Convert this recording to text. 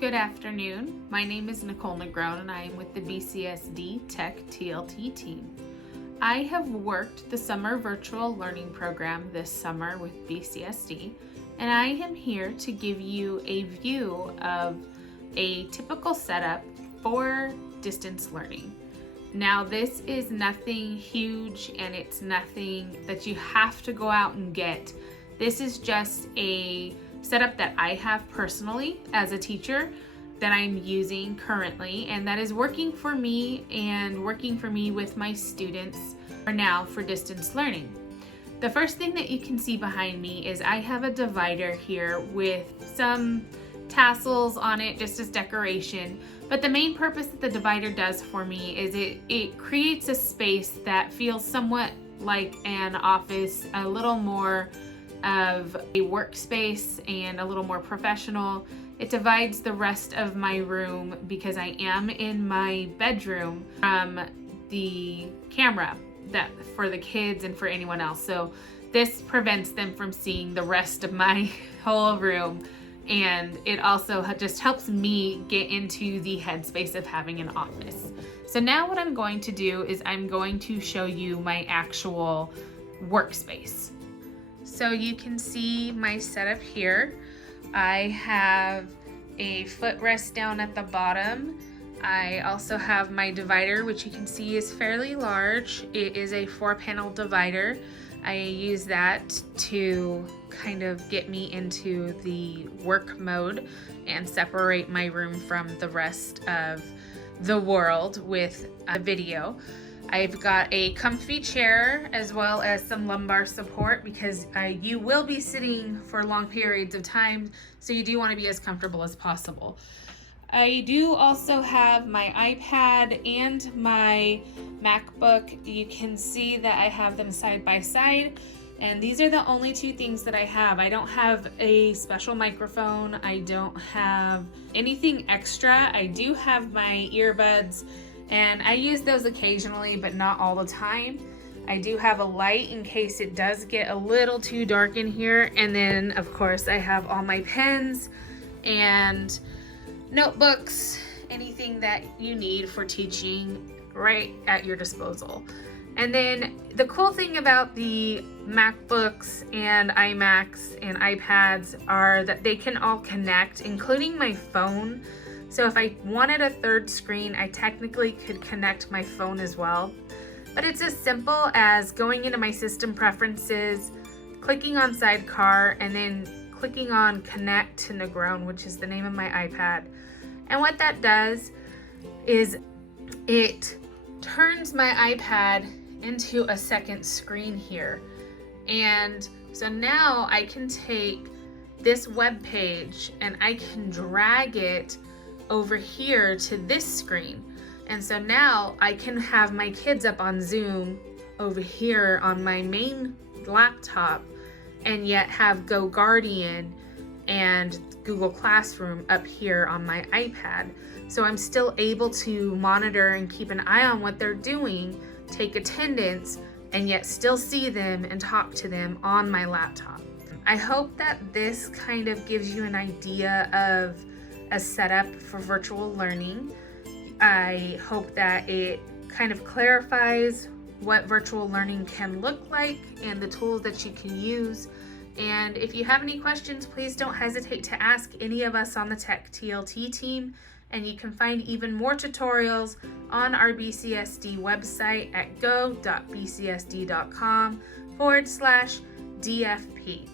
Good afternoon. My name is Nicole Negrone and I am with the BCSD Tech TLT team. I have worked the summer virtual learning program this summer with BCSD, and I am here to give you a view of a typical setup for distance learning. Now, this is nothing huge and it's nothing that you have to go out and get. This is just a setup that I have personally as a teacher that I'm using currently, and that is working for me and working for me with my students for now for distance learning. The first thing that you can see behind me is I have a divider here with some tassels on it just as decoration, but the main purpose that the divider does for me is it creates a space that feels somewhat like an office, a little more of a workspace and a little more professional. It divides the rest of my room because I am in my bedroom from the camera that for the kids and for anyone else. So this prevents them from seeing the rest of my whole room, and it also just helps me get into the headspace of having an office. So now what I'm going to do is I'm going to show you my actual workspace. So you can see my setup here. I have a footrest down at the bottom. I also have my divider, which you can see is fairly large. It is a 4-panel divider. I use that to kind of get me into the work mode and separate my room from the rest of the world with a video. I've got a comfy chair as well as some lumbar support because you will be sitting for long periods of time, so you do want to be as comfortable as possible. I do also have my iPad and my MacBook. You can see that I have them side by side, and these are the only two things that I have. I don't have a special microphone. I don't have anything extra. I do have my earbuds, and I use those occasionally, but not all the time. I do have a light in case it does get a little too dark in here. And then, of course, I have all my pens and notebooks, anything that you need for teaching right at your disposal. And then the cool thing about the MacBooks and iMacs and iPads are that they can all connect, including my phone. So if I wanted a third screen, I technically could connect my phone as well. But it's as simple as going into my system preferences, clicking on Sidecar, and then clicking on Connect to Negrone, which is the name of my iPad. And what that does is it turns my iPad into a second screen here. And so now I can take this web page and I can drag it over here to this screen. And so now I can have my kids up on Zoom over here on my main laptop, and yet have GoGuardian and Google Classroom up here on my iPad. So I'm still able to monitor and keep an eye on what they're doing, take attendance, and yet still see them and talk to them on my laptop. I hope that this kind of gives you an idea of a setup for virtual learning. I hope that it kind of clarifies what virtual learning can look like and the tools that you can use. And if you have any questions, please don't hesitate to ask any of us on the Tech TLT team. And you can find even more tutorials on our BCSD website at go.bcsd.com/DFP.